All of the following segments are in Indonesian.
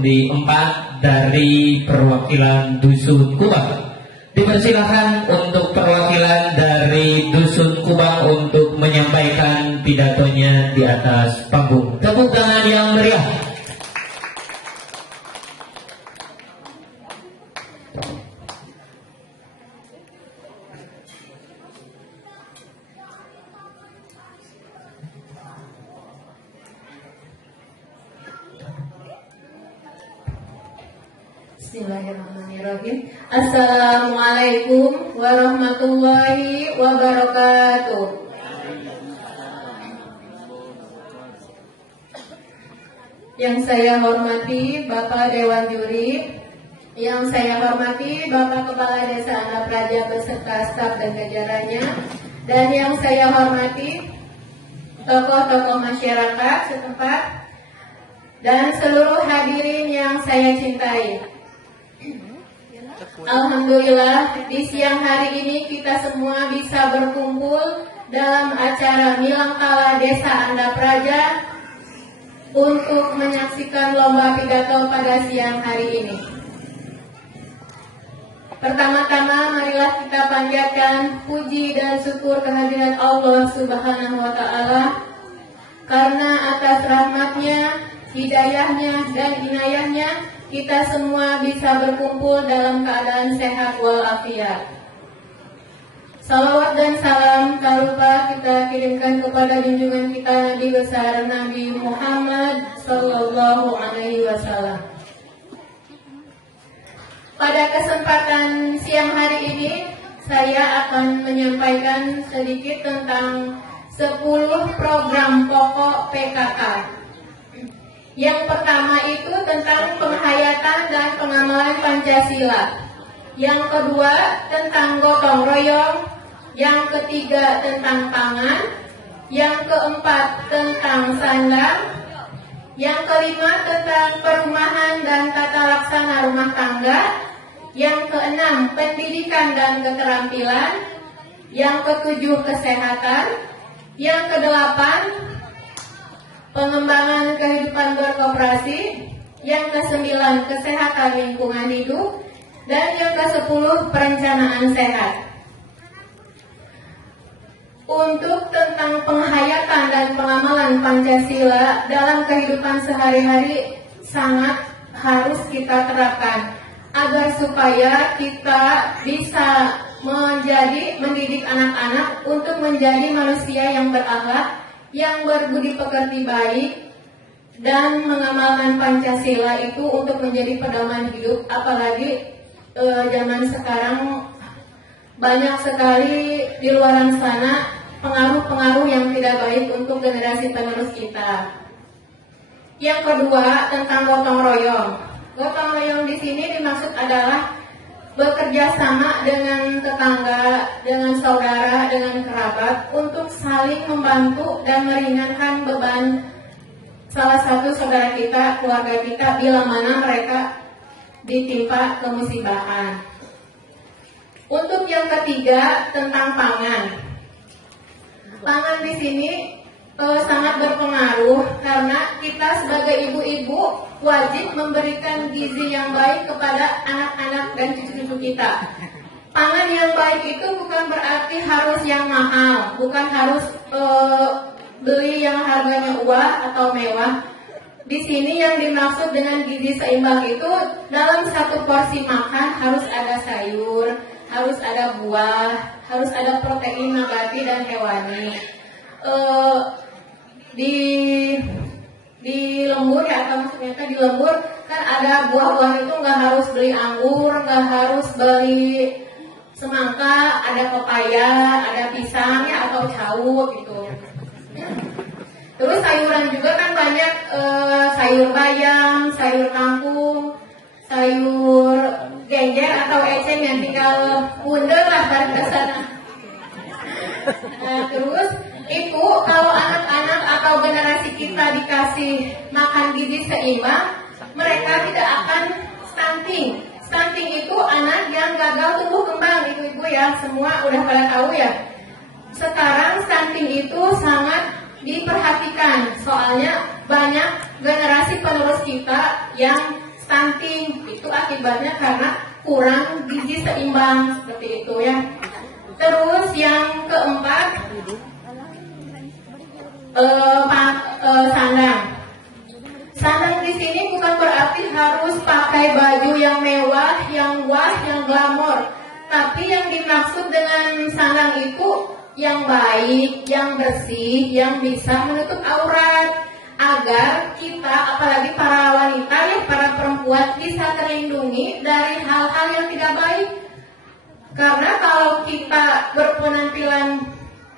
undi 4 dari perwakilan Dusun Kubang. Dipersilakan untuk perwakilan dari Dusun Kubang untuk menyampaikan pidatonya di atas panggung. Tepuk tangan yang meriah. Bismillahirrahmanirrahim. Assalamualaikum warahmatullahi wabarakatuh. Yang saya hormati Bapak Dewan Juri, yang saya hormati Bapak Kepala Desa Anda Praja beserta staf dan jajarannya, dan yang saya hormati tokoh-tokoh masyarakat setempat dan seluruh hadirin yang saya cintai. Alhamdulillah, di siang hari ini kita semua bisa berkumpul dalam acara Milangkala Desa Anda Praja untuk menyaksikan lomba pidato pada siang hari ini. Pertama-tama marilah kita panjatkan puji dan syukur kehadirat Allah Subhanahu wa Ta'ala, karena atas rahmatnya, hidayahnya dan inayahnya kita semua bisa berkumpul dalam keadaan sehat walafiat. Salawat dan salam tak lupa kita kirimkan kepada junjungan kita Nabi besar Nabi Muhammad Sallallahu Alaihi Wasallam. Pada kesempatan siang hari ini saya akan menyampaikan sedikit tentang 10 program pokok PKK. Yang pertama itu tentang penghayatan dan pengamalan Pancasila. Yang kedua tentang gotong royong. Yang ketiga tentang pangan. Yang keempat tentang sandang. Yang kelima tentang perumahan dan tata laksana rumah tangga. Yang keenam pendidikan dan keterampilan. Yang ketujuh kesehatan. Yang kedelapan pengembangan kehidupan berkooperasi. Yang ke-9 kesehatan lingkungan hidup. Dan yang ke-10 perencanaan sehat. Untuk tentang penghayatan dan pengamalan Pancasila dalam kehidupan sehari-hari sangat harus kita terapkan agar supaya kita bisa mendidik anak-anak untuk menjadi manusia yang berakhlak, yang berbudi pekerti baik, dan mengamalkan Pancasila itu untuk menjadi pedoman hidup. Apalagi zaman sekarang banyak sekali di luar sana pengaruh-pengaruh yang tidak baik untuk generasi penerus kita. Yang kedua tentang gotong royong. Gotong royong di sini dimaksud adalah bekerja sama dengan tetangga, dengan saudara, dengan kerabat untuk saling membantu dan meringankan beban salah satu saudara kita, keluarga kita bila mana mereka ditimpa kemusibahan. Untuk yang ketiga tentang pangan. Pangan di sini sangat berpengaruh karena kita sebagai ibu-ibu wajib memberikan gizi yang baik kepada anak-anak dan cucu-cucu kita. Pangan yang baik itu bukan berarti harus yang mahal, bukan harus beli yang harganya wah atau mewah. Di sini yang dimaksud dengan gizi seimbang itu dalam satu porsi makan harus ada sayur, harus ada buah, harus ada protein nabati dan hewani. Di lembur ya, atau maksudnya di lembur kan ada buah-buah itu nggak harus beli anggur, nggak harus beli semangka, ada pepaya, ada pisang ya, atau cawuk gitu. Terus sayuran juga kan banyak, sayur bayam, sayur kangkung, sayur genjer atau eceng yang tinggal bundel lah balik ke sana. Terus itu kalau anak-anak atau generasi kita dikasih makan gizi seimbang, mereka tidak akan stunting. Stunting itu anak yang gagal tumbuh kembang, ibu-ibu ya, semua udah pada tahu ya. Sekarang stunting itu sangat diperhatikan, soalnya banyak generasi penerus kita yang stunting. Itu akibatnya karena kurang gizi seimbang seperti itu ya. Terus yang keempat, sandang. Sandang di sini bukan berarti harus pakai baju yang mewah, yang wah, yang glamor. Tapi yang dimaksud dengan sandang itu yang baik, yang bersih, yang bisa menutup aurat, agar kita, apalagi para wanita ya, para perempuan, bisa terlindungi dari hal-hal yang tidak baik. Karena kalau kita berpenampilan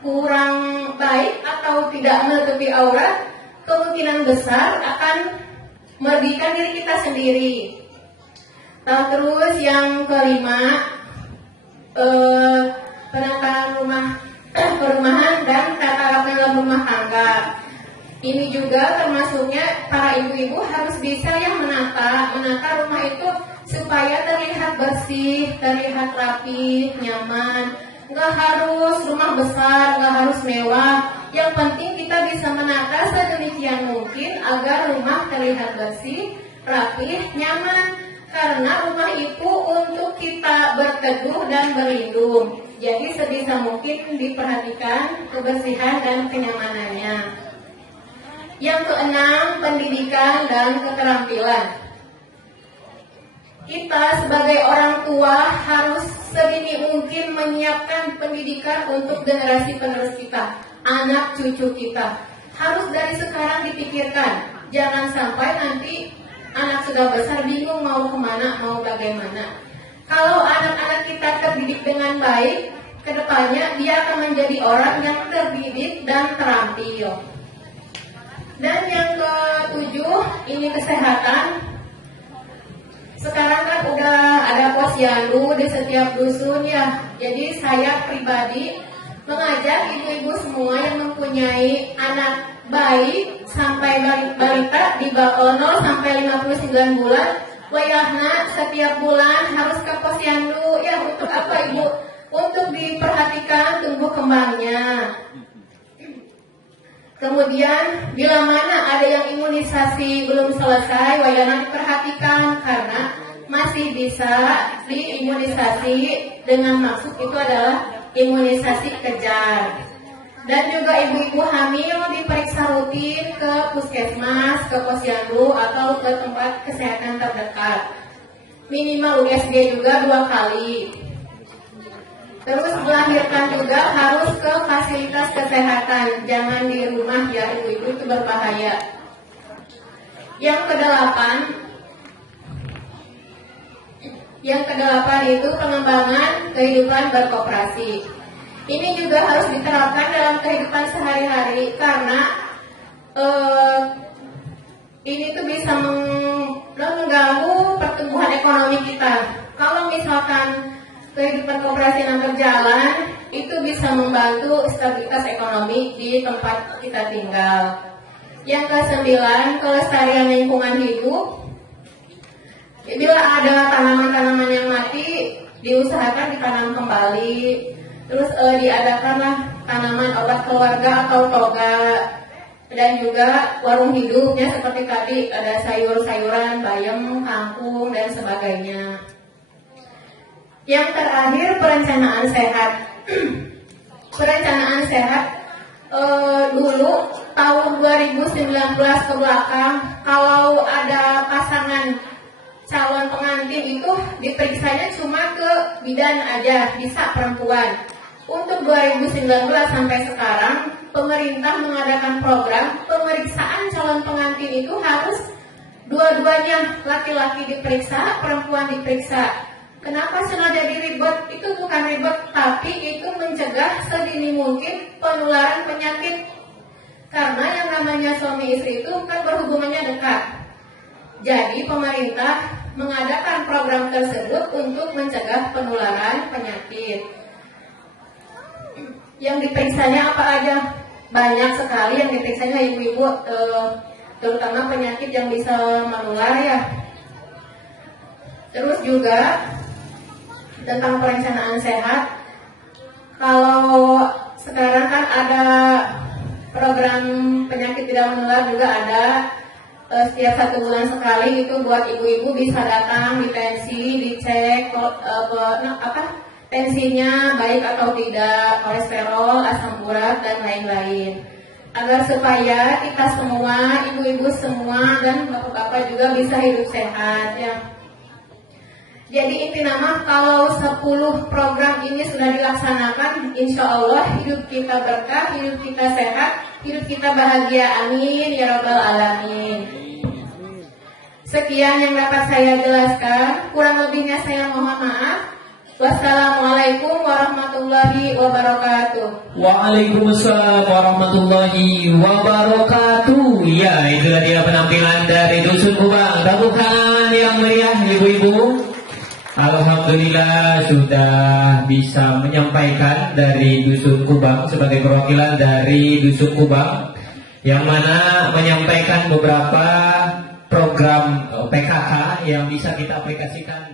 kurang baik atau tidak menutupi aurat, kemungkinan besar akan merugikan diri kita sendiri. Nah, terus yang kelima, penataran perumahan dan tata kelola dalam rumah tangga. Ini juga termasuknya para ibu-ibu harus bisa ya menata rumah itu supaya terlihat bersih, terlihat rapi, nyaman. Nggak harus rumah besar, nggak harus mewah. Yang penting kita bisa menata sedemikian mungkin agar rumah terlihat bersih, rapi, nyaman. Karena rumah itu untuk kita berteduh dan berlindung. Jadi sebisa mungkin diperhatikan kebersihan dan kenyamanannya. Yang keenam, pendidikan dan keterampilan. Kita sebagai orang tua harus sedini mungkin menyiapkan pendidikan untuk generasi penerus kita, anak cucu kita. Harus dari sekarang dipikirkan. Jangan sampai nanti anak sudah besar bingung mau kemana, mau bagaimana. Kalau anak-anak kita terdidik dengan baik, kedepannya dia akan menjadi orang yang terdidik dan terampil. Dan yang ketujuh, ini kesehatan. Sekarang kan udah ada posyandu di setiap dusun ya. Jadi saya pribadi mengajak ibu-ibu semua yang mempunyai anak bayi sampai balita di bawah 0 sampai 59 bulan, wayahna setiap bulan harus ke posyandu ya. Untuk apa ibu? Untuk diperhatikan tumbuh kembangnya. Kemudian bila mana ada yang imunisasi belum selesai, wayahna diperhatikan karena masih bisa diimunisasi dengan maksud itu adalah imunisasi kejar. Dan juga ibu-ibu hamil diperiksa rutin ke puskesmas, ke posyandu atau ke tempat kesehatan terdekat. Minimal USG juga 2 kali. Terus melahirkan juga harus ke fasilitas kesehatan, jangan di rumah ya ibu-ibu, itu berbahaya. Yang kedelapan itu pengembangan kehidupan berkooperasi. Ini juga harus diterapkan dalam kehidupan sehari-hari karena ini tuh bisa mengganggu pertumbuhan ekonomi kita. Kalau misalkan kehidupan koperasi yang berjalan, itu bisa membantu stabilitas ekonomi di tempat kita tinggal. Yang ke-9, kelestarian lingkungan hidup. Bila ada tanaman-tanaman yang mati, diusahakan ditanam kembali. Terus diadakanlah tanaman obat keluarga atau toga. Dan juga warung hidupnya seperti tadi, ada sayur-sayuran, bayam, kangkung, dan sebagainya. Yang terakhir, perencanaan sehat. Perencanaan sehat dulu tahun 2019 ke belakang, kalau ada pasangan calon pengantin itu diperiksanya cuma ke bidan aja, bisa perempuan. Untuk 2019 sampai sekarang, pemerintah mengadakan program pemeriksaan calon pengantin itu harus dua-duanya, laki-laki diperiksa, perempuan diperiksa. Kenapa sengaja diribet? Itu bukan ribet, tapi itu mencegah sedini mungkin penularan penyakit. Karena yang namanya suami istri itu kan berhubungannya dekat. Jadi pemerintah mengadakan program tersebut untuk mencegah penularan penyakit. Yang diperiksanya apa aja? Banyak sekali yang diperiksanya ibu-ibu, terutama penyakit yang bisa menular ya. Terus juga tentang perencanaan sehat, kalau sekarang kan ada program penyakit tidak menular juga ada, setiap 1 bulan sekali gitu buat ibu-ibu bisa datang di tensi, dicek tensinya baik atau tidak, kolesterol, asam urat dan lain-lain. Agar supaya kita semua, ibu-ibu semua dan bapak-bapak juga bisa hidup sehat ya. Jadi inti nama kalau 10 program ini sudah dilaksanakan, insya Allah hidup kita berkah, hidup kita sehat, hidup kita bahagia. Amin ya rabbal alamin. Sekian yang dapat saya jelaskan. Kurang lebihnya saya mohon maaf. Wassalamualaikum warahmatullahi wabarakatuh. Waalaikumsalam warahmatullahi wabarakatuh. Ya, itulah dia penampilan dari Dusun Kubang. Tepuk yang meriah ibu-ibu. Alhamdulillah sudah bisa menyampaikan dari Dusun Kubang sebagai perwakilan dari Dusun Kubang, yang mana menyampaikan beberapa program PKK yang bisa kita aplikasikan